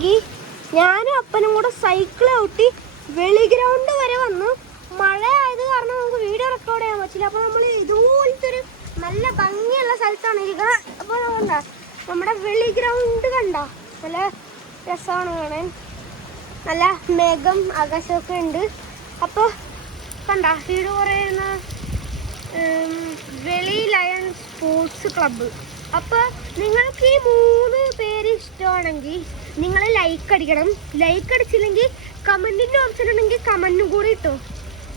നമ്മളാണെങ്കിൽ ഞാനും അപ്പനും കൂടെ സൈക്കിൾ ഔട്ടി വെളി ഗ്രൗണ്ട് വരെ വന്നു. മഴ ആയത് കാരണം നമുക്ക് വീഡിയോ റെക്കോർഡ് ചെയ്യാൻ പറ്റില്ല. അപ്പോൾ നമ്മൾ ഇതുപോലത്തെ ഒരു നല്ല ഭംഗിയുള്ള സ്ഥലത്താണ് ഇരിക്കുന്നത്. അപ്പോൾ കണ്ട നമ്മുടെ വെളി ഗ്രൗണ്ട് കണ്ട നല്ല രസമാണ് കാണാൻ. നല്ല മേഘം ആകാശമൊക്കെ ഉണ്ട്. അപ്പോൾ കണ്ട വീട് പറയുന്ന വെളി ലയൺ സ്പോർട്സ് ക്ലബ്ബ്. അപ്പോൾ നിങ്ങൾക്ക് ഈ 3 പേര് ഇഷ്ടമാണെങ്കിൽ നിങ്ങൾ ലൈക്ക് അടിക്കണം. ലൈക്ക് അടിച്ചില്ലെങ്കിൽ കമൻറ്റിൻ്റെ ഓപ്ഷൻ ഉണ്ടെങ്കിൽ കമൻറ്റും കൂടി ഇട്ടോ.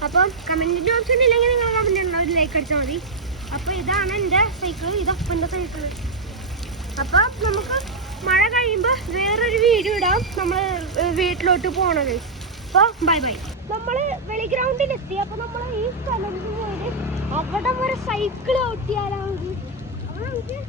അപ്പം കമൻറ്റിൻ്റെ ഓപ്ഷൻ ഇല്ലെങ്കിൽ നിങ്ങൾ കമൻറ്റ് ഉണ്ടോ ഒരു ലൈക്ക് അടിച്ചാൽ മതി. അപ്പോൾ ഇതാണ് എൻ്റെ സൈക്കിൾ, ഇതപ്പൻ്റെ സൈക്കിൾ. അപ്പം നമുക്ക് മഴ കഴിയുമ്പോൾ വേറൊരു വീഡിയോ ഇടാം നമ്മൾ വീട്ടിലോട്ട് പോകണത്. അപ്പോൾ ബൈ ബൈ. നമ്മൾ വെളി ഗ്രൗണ്ടിലെത്തി. അപ്പോൾ നമ്മൾ ഈ സ്ഥലത്ത് പോയിട്ട് അവിടെ വരെ സൈക്കിൾ ഓട്ടിയാലാണ് അവിടെ നമുക്ക്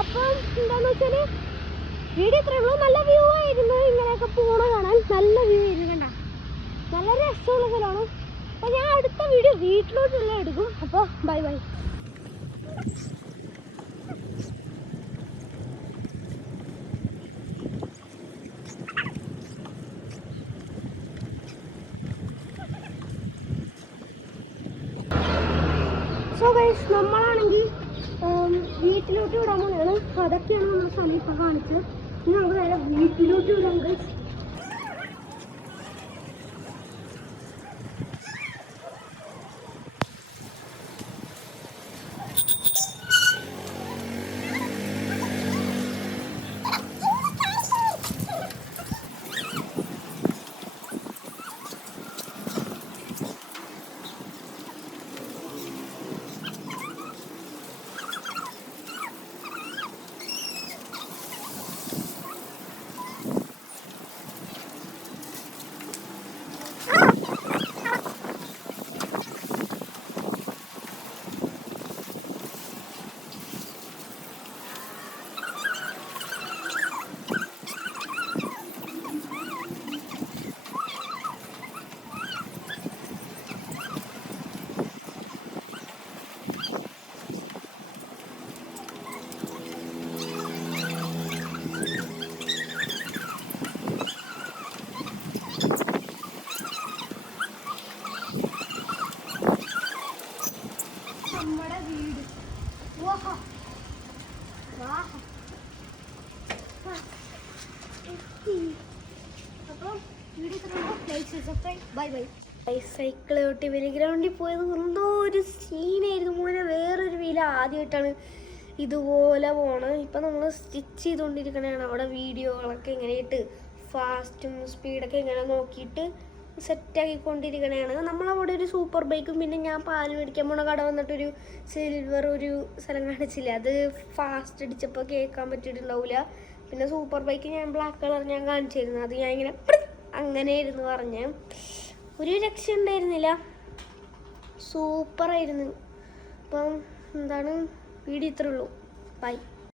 അപ്പം എന്താന്ന് വെച്ചാല് വീഡിയോ ഇത്രേ ഉള്ളൂ. നല്ല വ്യൂ ആയിരുന്നു ഇങ്ങനെയൊക്കെ പോണ കാണാൻ. നല്ല വ്യൂ ആയിരുന്നു കണ്ട, നല്ല രസമുള്ള സ്ഥലമാണ്. അപ്പോൾ ഞാൻ അടുത്ത വീഡിയോ വീട്ടിലോട്ടുള്ള എടുക്കും. അപ്പോൾ ബൈ ബൈ. സോ ഗൈസ്, നമ്മളാണെങ്കിൽ വീട്ടിലോട്ട് വിടാൻ പോലെയാണ്. അതൊക്കെയാണ് നമ്മൾ സമീപം കാണിച്ചത്. ഇനി നമുക്ക് നേരെ വീട്ടിലോട്ട് വിടാം ഗൈസ്. നമ്മുടെ വീട് അപ്പം ബൈ ബൈ. സൈക്കിൾ തൊട്ട് വെളി ഗ്രൗണ്ടിൽ പോയത് എന്തോ ഒരു സീനായിരുന്നു. മോനെ വേറൊരു വീല ആദ്യമായിട്ടാണ് ഇതുപോലെ പോണത്. ഇപ്പം നമ്മൾ സ്റ്റിച്ച് ചെയ്തുകൊണ്ടിരിക്കണതാണ്. അവിടെ വീഡിയോകളൊക്കെ ഇങ്ങനെ ഇട്ട് ഫാസ്റ്റും സ്പീഡൊക്കെ ഇങ്ങനെ നോക്കിയിട്ട് സെറ്റാക്കിക്കൊണ്ടിരിക്കണതാണ്. നമ്മളവിടെ ഒരു സൂപ്പർ ബൈക്കും പിന്നെ ഞാൻ പാല് മേടിക്കാൻ പോണ കട വന്നിട്ടൊരു സിൽവർ ഒരു സ്ഥലം കാണിച്ചില്ല, അത് ഫാസ്റ്റ് അടിച്ചപ്പോൾ കേൾക്കാൻ പറ്റിയിട്ടുണ്ടാവില്ല. പിന്നെ സൂപ്പർ ബൈക്ക് ഞാൻ ബ്ലാക്ക് കളർ ഞാൻ കാണിച്ചിരുന്നു, അത് ഞാൻ ഇങ്ങനെ അങ്ങനെ ആയിരുന്നു പറഞ്ഞ് ഒരു രക്ഷ ഉണ്ടായിരുന്നില്ല. സൂപ്പറായിരുന്നു. അപ്പം എന്താണ് വീഡിയോ ഇത്രേ ഉള്ളൂ. ബൈ.